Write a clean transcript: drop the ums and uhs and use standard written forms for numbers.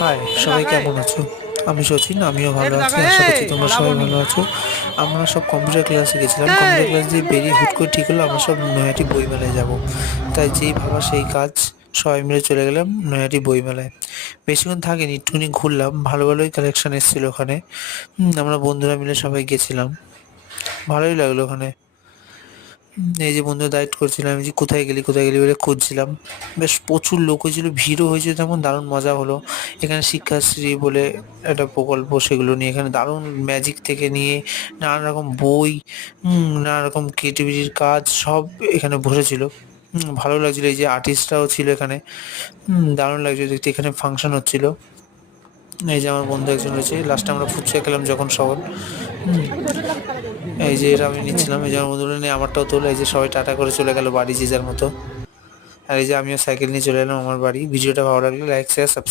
High, সবাই কেমন আছো? আমি সচিন, আমিও ভালো আছি। আশা করছি তোমরা সবাই ভালো আছো। আমরা সব কম্পিউটার ক্লাসে গেছিলাম। কম্পিউটার ক্লাস দিয়ে বেরিয়ে হুট করে ঠিক হলো আমরা সব নৈহাটি বইমেলায় যাব। তাই যেই ভাবা সেই কাজ, সবাই মিলে চলে গেলাম নৈহাটি বইমেলায়। বেশিক্ষণ থাকিনি, একটুখানি ঘুরলাম। ভালো ভালোই কালেকশন এসেছিল ওখানে। আমরা বন্ধুরা মিলে সবাই গেছিলাম। ভালোই লাগলো ওখানে। এই যে বন্ধুরা দায়িত্ব করছিলাম, আমি যে কোথায় গেলি কোথায় গেলি বলে খুঁজছিলাম। বেশ প্রচুর লোক হয়েছিল, ভিড়ও হয়েছিল, তেমন দারুণ মজা হলো। এখানে শিক্ষাশ্রী বলে একটা প্রকল্প, সেগুলো নিয়ে এখানে দারুণ ম্যাজিক থেকে নিয়ে নানান রকম বই, নানা রকম ক্রিয়েটিভিটির কাজ সব এখানে বসেছিল। ভালো লাগছিল। এই যে আর্টিস্টরাও ছিল এখানে। দারুণ লাগছিল দেখতে। এখানে ফাংশন হচ্ছিল। এই যে আমার বন্ধু একজন রয়েছে, লাস্টে আমরা ফুচকা খেলাম যখন সকল। হুম এই যে এটা আমি নিচ্ছিলাম, এই যে আমার বন্ধুগুলো নিয়ে আমারটাও তোলো। এই যে সবাই টাটা করে চলে গেল বাড়ি যে যার মতো। আর এই যে আমিও সাইকেল নিয়ে চলে এলাম আমার বাড়ি। ভিডিওটা ভালো লাগলে লাইক শেয়ার সাবস্ক্রাইব।